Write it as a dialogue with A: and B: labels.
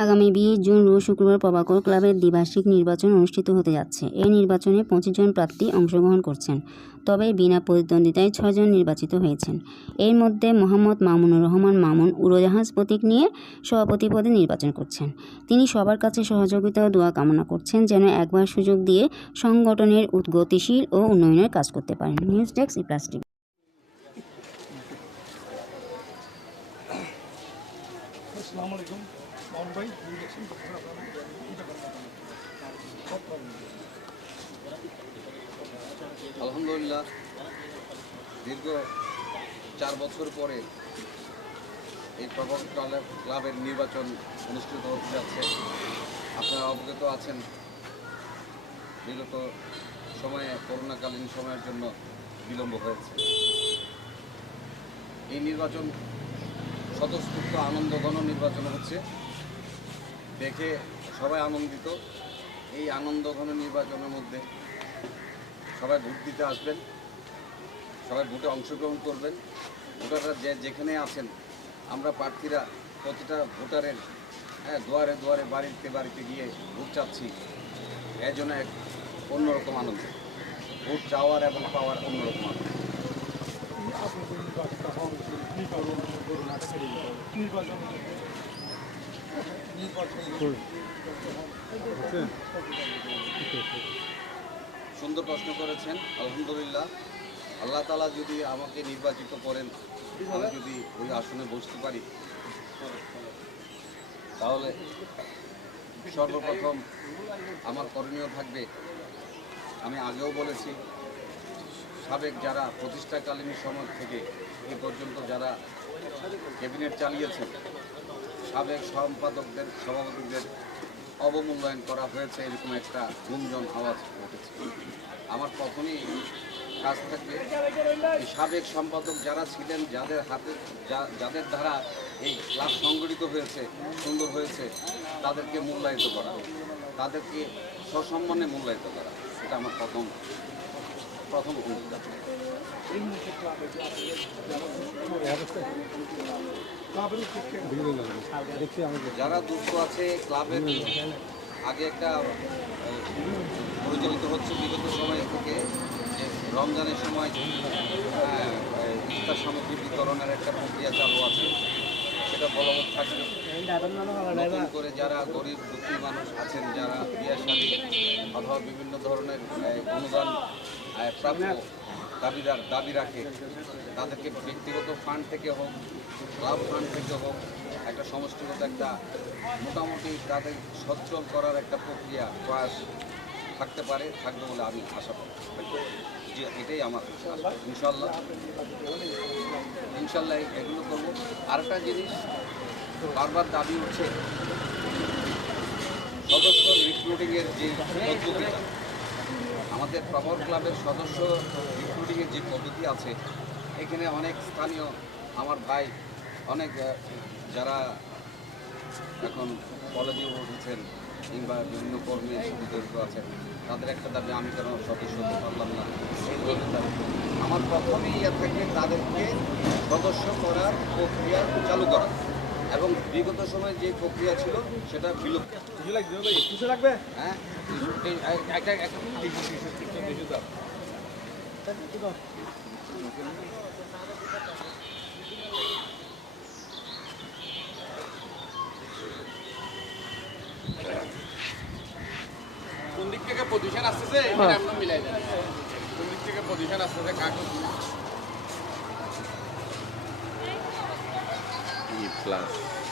A: আগামী বিশ জুন রোজ শুক্রবার প্রভাকর ক্লাবের দ্বিবার্ষিক নির্বাচন অনুষ্ঠিত হতে যাচ্ছে। এই নির্বাচনে পঁচিশ জন প্রার্থী অংশগ্রহণ করছেন, তবে বিনা প্রতিদ্বন্দ্বিতায় ছজন নির্বাচিত হয়েছেন। এর মধ্যে মোহাম্মদ মামুনুর রহমান, মামুন উড়োজাহাজ প্রতীক নিয়ে সভাপতি পদে নির্বাচন করছেন। তিনি সবার কাছে সহযোগিতা ও দোয়া কামনা করছেন যেন একবার সুযোগ দিয়ে সংগঠনের উদ্গতিশীল ও উন্নয়নের কাজ করতে পারেন। নিউজ ডেস্ক ই
B: আসসালামু আলাইকুম। ভাই
C: আলহামদুলিল্লাহ। দীর্ঘ চার বছর পরে এই প্রভাব ক্লাব- ক্লাবের নির্বাচন অনুষ্ঠিত হতে যাচ্ছে। আপনারা অবগত আছেন। বিগত সময়ে, করোনাকালীন সময়ের জন্য বিলম্ব হয়েছে। এই নির্বাচন স্বতঃস্ফূর্ত আনন্দঘন নির্বাচন হচ্ছে। দেখে সবাই আনন্দিত। এই আনন্দঘন নির্বাচনের মধ্যে সবাই ভোট দিতে আসবেন। সবাই ভোটে অংশগ্রহণ করবেন। ভোটাররা যে যেখানে আছেন, আমরা প্রার্থীরা প্রতিটা ভোটারের হ্যাঁ দুয়ারে দুয়ারে, বাড়িতে বাড়িতে গিয়ে ভোট চাচ্ছি। এর জন্য এক অন্যরকম আনন্দ। ভোট চাওয়ার এবং পাওয়ার অন্যরকম আনন্দ। সুন্দর প্রশ্ন করেছেন, আলহামদুলিল্লাহ। আল্লাহ তালা যদি আমাকে নির্বাচিত করেন, আমি যদি ওই আসনে বসতে পারি, তাহলে সর্বপ্রথম আমার করণীয় থাকবে, আমি আগেও বলেছি সাবেক যারা প্রতিষ্ঠাকালীন সময় থেকে এ পর্যন্ত যারা ক্যাবিনেট চালিয়েছেন সাবেক সম্পাদকদের, সভাপতিদের অবমূল্যায়ন করা হয়েছে, এরকম একটা গুঞ্জন, আওয়াজ উঠেছে। আমার প্রথমেই কাজ থাকবে সাবেক সম্পাদক যারা ছিলেন, যাদের হাতে যাদের দ্বারা এই ক্লাব সংগঠিত হয়েছে, সুন্দর হয়েছে, তাদেরকে মূল্যায়িত করা তাদেরকে সসম্মানে মূল্যায়িত করা এটা আমার প্রথম প্রথম ভূমিকা যারা দুঃখ আছে ক্লাবের আগে একটা পরিচালিত হচ্ছে বিগত সময় থেকে রমজানের সময় ইফতার সামগ্রী বিতরণের একটা প্রক্রিয়া চালু আছে। সেটা বলবৎ থাকবে। নতুন করে যারা গরিব দুঃখী মানুষ আছেন যারা বিয়ে শাদী অথবা বিভিন্ন ধরনের অনুদান প্রাপ্য দাবিদার, দাবি রাখে। তাদেরকে ব্যক্তিগত ফান্ড থেকে হোক ক্লাব ফান্ড থেকে হোক, একটা সমষ্টিগত একটা মোটামুটি তাদের সচ্ছল করার একটা প্রক্রিয়া প্রয়াস থাকতে পারে, থাকবে বলে আমি আশা করি। যে এটাই আমার। ইনশাল্লাহ ইনশাল্লাহ এগুলো করব। আরেকটা জিনিস, বারবার দাবি উঠছে, সদস্য রিক্রুটিংয়ের যে আমাদের প্রবর ক্লাবের সদস্য রিক্রুটিংয়ের যে পদ্ধতি আছে, এখানে অনেক স্থানীয় আমার ভাই, অনেক যারা এখন কলেজে উঠেছেন কিংবা বিভিন্ন কর্মী জড়িত আছেন, তাদের একটা দাবি, আমি কেন সদস্য হতে পারলাম না? আমার প্রথমেই ইয়ে থাকে তাদেরকে সদস্য করার প্রক্রিয়া চালু করা। এবং বিগত সময়ে যে প্রক্রিয়া ছিল সেটা বিলুপ্ত।
B: কিছু লাগবে
C: হ্যাঁ? একটা
D: কোন দিক থেকে পজিশন আসতেছে? আপনার মিলাই দেন। কোন দিক থেকে পজিশন আসতেছে কাগজ
E: slash